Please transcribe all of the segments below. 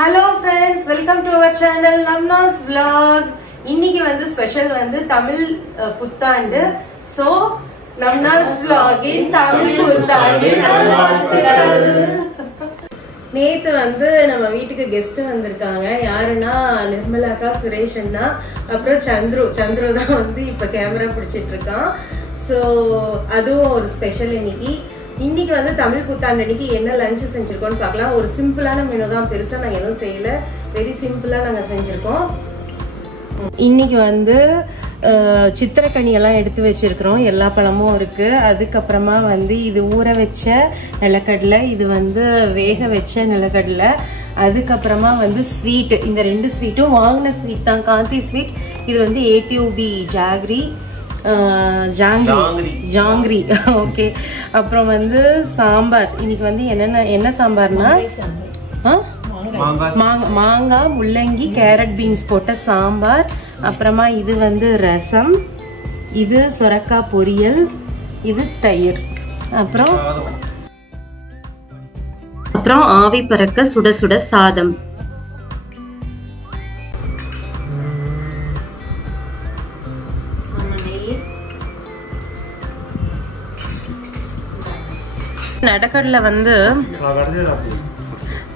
Hello friends, welcome to our channel Namna's vlog. இன்னைக்கு வந்து special வந்து தமிழ் புத்தாண்டு. So Namna's vlog in Tamil புத்தாண்டு நல்வாழ்த்துக்கள். நேத்து வந்து நம்ம வீட்டுக்கு கெஸ்ட் வந்திருக்காங்க. யாருன்னா நிர்மலாக்கா, சுரேஷ் அண்ணா, அப்புறம் சந்துரு தான் வந்து இப்ப கேமரா பிடிச்சிட்டு இருக்கான். ஸோ அதுவும் ஒரு ஸ்பெஷல் இன்னைக்கு வந்து தமிழ் புத்தாண்டு அன்னைக்கு என்ன லஞ்ச் செஞ்சிருக்கோம்னு பார்க்கலாம். ஒரு சிம்பிளான மெனு தான், பெருசா நாங்கள் எதுவும் செய்யல, வெரி சிம்பிளா நாங்கள் செஞ்சிருக்கோம். இன்னைக்கு வந்து சித்திரக்கனி எல்லாம் எடுத்து வச்சிருக்கிறோம், எல்லா பழமும் இருக்கு. அதுக்கப்புறமா வந்து இது ஊற வச்ச நிலக்கடலை, இது வந்து வேக வச்ச நிலக்கடலை. அதுக்கப்புறமா வந்து ஸ்வீட், இந்த ரெண்டு ஸ்வீட்டும் வாங்கின ஸ்வீட் தான், காந்தி ஸ்வீட். இது வந்து ஏடியூபி ஜாங்கிரி ஓகே. அப்புறம் வந்து சாம்பார். இன்னைக்கு வந்து என்ன சாம்பார்னா மாங்காய், முள்ளங்கி, கேரட், பீன்ஸ் போட்ட சாம்பார். அப்புறமா இது வந்து ரசம், இது சொரக்காய் பொரியல், இது தயிர். அப்புறம் ஆவி பறக்க சுட சுட சாதம்.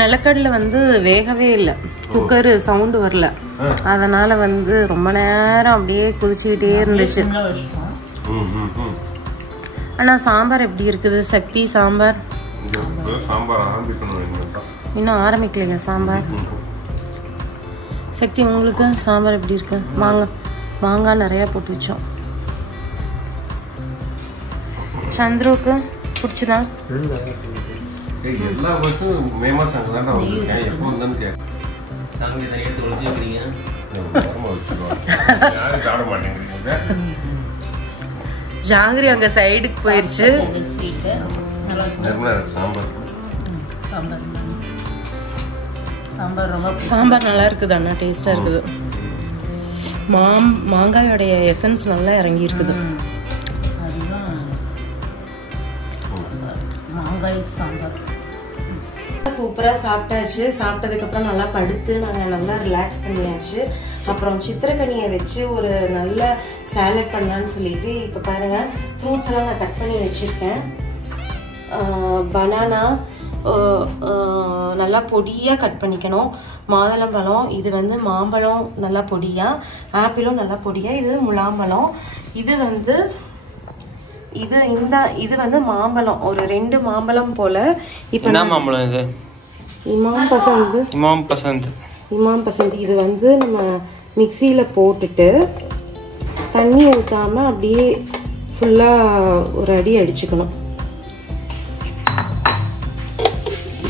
நிலக்கடலை வந்து வேகவே இல்லை, குக்கரு சவுண்டு வரல, அதனால வந்து ரொம்ப நேரம் அப்படியே குதிச்சுக்கிட்டே இருந்துச்சு. ஆனா சாம்பார் எப்படி இருக்குது சக்தி? சாம்பார் இன்னும் ஆரம்பிக்கலைங்க சாம்பார். சக்தி உங்களுக்கு சாம்பார் எப்படி இருக்கு? மாங்காய் நிறைய போட்டு வச்சோம். சந்துருக்கு பிடிச்சதா? ஜாங்கிரி அங்க சைடுக்கு போயிருச்சு. சாம்பார் நல்லா இருக்குது அண்ணா, டேஸ்டா இருக்குது. மாங்காயோடைய எசன்ஸ் நல்லா இறங்கி இருக்குது. சூப்பரா சாப்பிட்டாச்சு. சாப்பிட்டதுக்கு அப்புறம் நல்லா படுத்து நாங்கள் நல்லா ரிலாக்ஸ் பண்ணியாச்சு. அப்புறம் சித்திரக்கனியை வச்சு ஒரு நல்ல சாலட் பண்ணலான்னு சொல்லிட்டு இப்போ பாருங்க, ஃப்ரூட்ஸ் எல்லாம் நான் கட் பண்ணி வச்சிருக்கேன். பனானா நல்லா பொடியாக கட் பண்ணிக்கணும். மாதுளம்பழம், இது வந்து மாம்பழம் நல்லா பொடியா, ஆப்பிளும் நல்லா பொடியா, இது முலாம்பழம். இது வந்து இது வந்து மாம்பழம், ஒரு 2 மாம்பழம் போல. இப்போ என்ன மாம்பழம் இது? இமாம் பசந்த். இது வந்து நம்ம மிக்சியில போட்டுட்டு தண்ணி ஊத்தாம அப்படியே ஃபுல்லா ஒரு அடி அடிச்சுக்கணும்.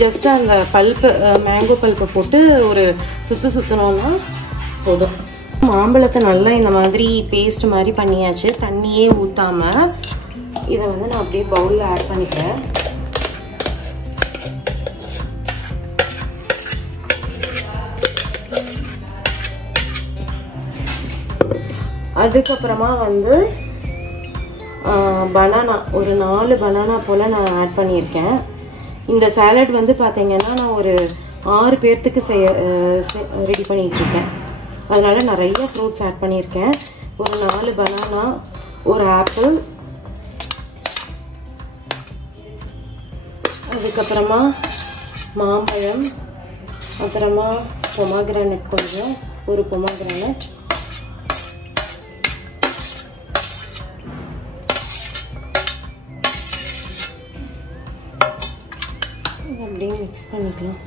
ஜஸ்ட் அந்த பல்ப்பு, மேங்கோ பல்ப்பை போட்டு ஒரு சுத்தணும்னா போதும். மாம்பழத்தை நல்லா இந்த மாதிரி பேஸ்ட் மாதிரி பண்ணியாச்சு, தண்ணியே ஊத்தாம. இதை வந்து நான் அப்படியே பவுலில் ஆட் பண்ணிக்கிறேன். அதுக்கப்புறமா வந்து பனானா, ஒரு 4 பனானா போல் நான் ஆட் பண்ணியிருக்கேன். இந்த சாலட் வந்து பார்த்தீங்கன்னா நான் ஒரு 6 பேர்த்துக்கு ரெடி பண்ணிகிட்ருக்கேன், அதனால நிறைய ஃப்ரூட்ஸ் ஆட் பண்ணியிருக்கேன். ஒரு 4 பனானா, ஒரு ஆப்பிள், அதுக்கப்புறமா மாம்பழம், அப்புறமா பொமாகிரானட், கொஞ்சம் ஒரு பொமாகிரானட், அப்படியே மிக்ஸ் பண்ணிக்கலாம்.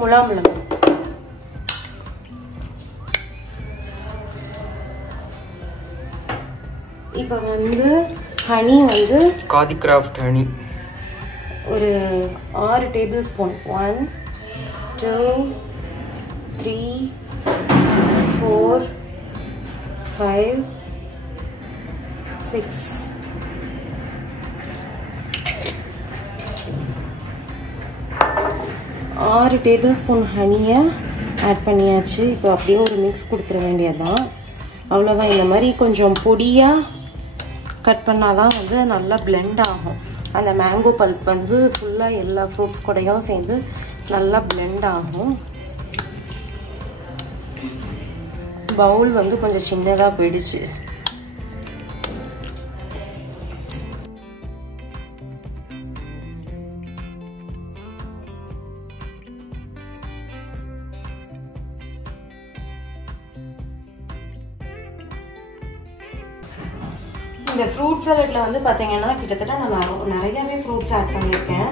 முலாம்பழம், இப்போ வந்து ஹனி, வந்து காதி கிராஃப்ட் ஹனி ஒரு 6 டேபிள் ஸ்பூன். 1 2 3 4 5 6 6 டேபிள் ஸ்பூன் ஹனியை ஆட் பண்ணியாச்சு. இப்போ அப்படியே ஒரு மிக்ஸ் கொடுத்துட வேண்டியதுதான். அவ்வளோதான். இந்த மாதிரி கொஞ்சம் பொடியாக கட் பண்ணால் தான் வந்து நல்லா பிளெண்ட் ஆகும். அந்த மேங்கோ பல்ப் வந்து ஃபுல்லாக எல்லா ஃப்ரூட்ஸ் கூடயும் சேர்ந்து நல்லா பிளெண்ட் ஆகும். பவுல் வந்து கொஞ்சம் சின்னதாக போயிடுச்சு. இந்த ஃப்ரூட் சாலட்ல வந்து பார்த்தீங்கன்னா கிட்டத்தட்ட நான் நிறையவே ஃப்ரூட்ஸ் ஆட் பண்ணியிருக்கேன்.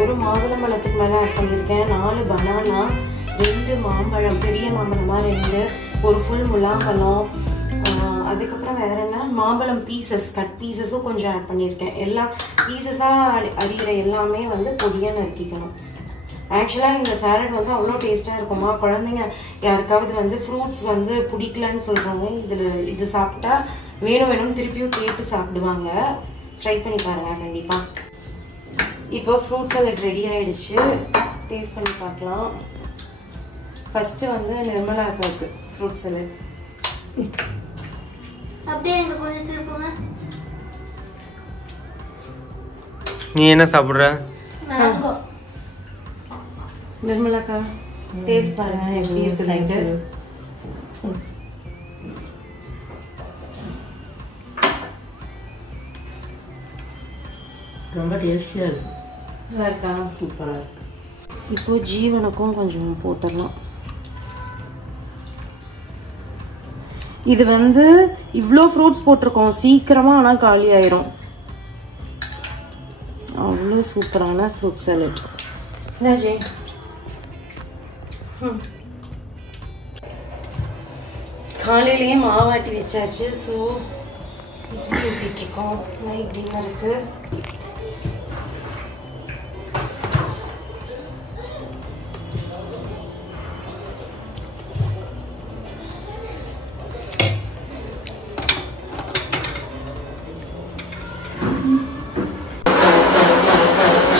ஒரு மாதுளம்பழத்துக்கு மேலே ஆட் பண்ணியிருக்கேன், 4 பனானா, 2 மாம்பழம், பெரிய மாம்பழமாக 2, ஒரு ஃபுல் முலாம்பழம், அதுக்கப்புறம் வேற என்ன மாம்பழம் பீசஸ், கட் பீசஸும் கொஞ்சம் ஆட் பண்ணியிருக்கேன். எல்லா பீசஸாக அறிகிற எல்லாமே வந்து பொடியாக நறுக்கிக்கணும். ஆக்சுவலாக இந்த சாலட் வந்து அவ்வளோ டேஸ்ட்டாக இருக்குமா. குழந்தைங்க யாருக்காவது வந்து ஃப்ரூட்ஸ் வந்து பிடிக்கலன்னு சொல்கிறாங்க, இது சாப்பிட்டா வேணும் திருப்பியும் கேட்டு சாப்பிடுவாங்க. ட்ரை பண்ணி பாருங்கள் கண்டிப்பாக. இப்போ ஃப்ரூட் சாலட் ரெடி ஆகிடுச்சு. டேஸ்ட் பண்ணி பார்க்கலாம். ஃபஸ்ட்டு வந்து நிர்மலா அக்காவுக்கு ஃப்ரூட் சாலட். அப்படியே எங்க கொஞ்சம் திருப்புங்க. நீ என்ன சாப்பிட்ற? மேங்கோ. நிர்மலா அக்கா டேஸ்ட் பாருங்க எப்படி இருக்குதுன்ட்டு. ரொம்ப டேஸ்டியாக இருக்குது. நல்லா இருக்கா? சூப்பராக இருக்குது. இப்போ ஜீவனுக்கும் கொஞ்சம் போட்டுடலாம். இது வந்து இவ்வளோ ஃப்ரூட்ஸ் போட்டிருக்கோம், சீக்கிரமாக ஆனால் காலி ஆயிரும். அவ்வளோ சூப்பரான ஃப்ரூட் சாலட். என்ன ஜெய்? காலையிலேயே மாவாட்டி வச்சாச்சு. ஸோ இட்லி ஊற்றிட்டுருக்கோம் நைட் டின்னருக்கு.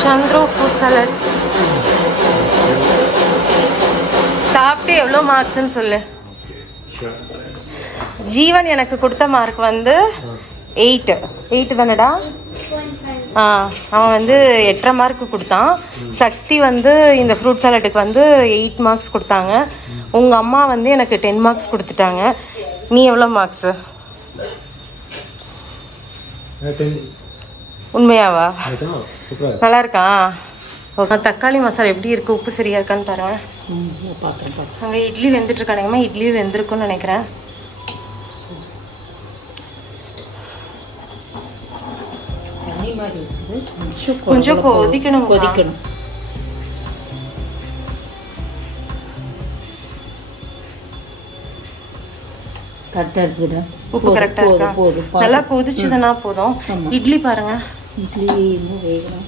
சந்திரு ஃப்ரூட் சாலட் சாப்பிட்டு எவ்வளோ மார்க்ஸ்ன்னு சொல்லு. ஜீவன் எனக்கு கொடுத்த மார்க் வந்து 8 தானடா? அவன் வந்து 8.5 மார்க் கொடுத்தான். சக்தி வந்து இந்த ஃப்ரூட் சாலட்டுக்கு வந்து 8 மார்க்ஸ் கொடுத்தாங்க. உங்கள் அம்மா வந்து எனக்கு 10 மார்க்ஸ் கொடுத்துட்டாங்க. நீ எவ்வளோ மார்க்ஸு? உண்மையாவா? நல்லா இருக்கா? தக்காளி மசாலா எப்படி இருக்கு? உப்பு சரியா இருக்கான்னு பாருங்க. அங்கே இட்லி வெந்துட்டு இருக்கானுங்கம்மா. இட்லி வெந்திருக்குன்னு நினைக்கிறேன். கொஞ்சம் கொதிக்கணும். கரெக்டாக இருக்குதா? உப்பு கரெக்டாக இருக்கா? நல்லா கொதிச்சுதுன்னா போதும். இட்லி பாருங்க. இட்லி இன்னும் வேகணும்.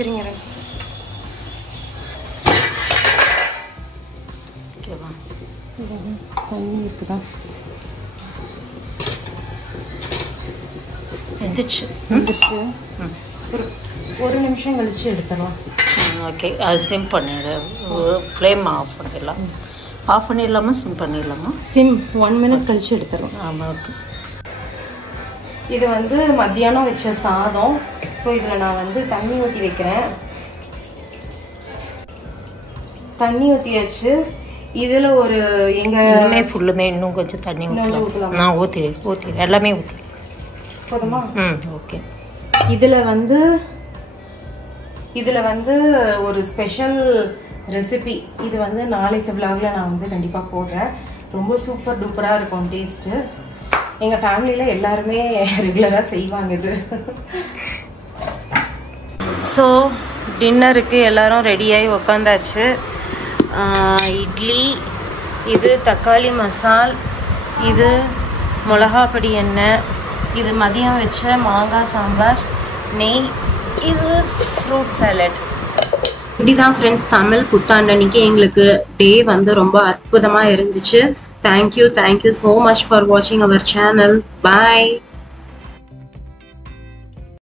இருங்க தண்ணி இருக்குதா? வெந்துச்சு. ஒரு நிமிஷம் கழிச்சு எடுத்துடலாம். ஓகே, அது சிம் பண்ணிடு. ஃப்ளேம் ஆஃப் பண்ணிடலாம். ஆஃப் பண்ணிடலாமா சிம் பண்ணிடலாமா? சிம் 1 மினிட் கழிச்சு எடுத்துடலாம். ஆமாம். ஓகே. இது வந்து மத்தியானம் வச்ச சாதம். ஸோ இதில் நான் வந்து தண்ணி ஊற்றி வைக்கிறேன். தண்ணி ஊற்றியாச்சு. இதில் ஒரு இன்னுமே ஃபுல்லுமே இன்னும் கொஞ்சம் தண்ணி ஊற்றலாம். நான் ஊற்றி எல்லாமே ஊற்றி போதுமா? ஓகே. இதில் வந்து ஒரு ஸ்பெஷல் ரெசிபி. இது வந்து நாளைக்கு விலாகில் நான் வந்து கண்டிப்பாக போடுறேன். ரொம்ப சூப்பர் டூப்பராக இருக்கும் டேஸ்ட்டு. எங்கள் ஃபேமிலியில் எல்லாருமே ரெகுலராக செய்வாங்க இது. ஸோ டின்னருக்கு எல்லோரும் ரெடியாகி உக்காந்தாச்சு. இட்லி, இது தக்காளி மசால், இது மிளகாப்பொடி எண்ணெய், இது மதியம் வச்ச மாங்காய் சாம்பார், நெய், இது ஃப்ரூட் சாலட். இப்படி தான் ஃப்ரெண்ட்ஸ் தமிழ் புத்தாண்டு அன்னைக்கு எங்களுக்கு டே வந்து ரொம்ப அற்புதமாக இருந்துச்சு. Thank you so much for watching our channel. Bye.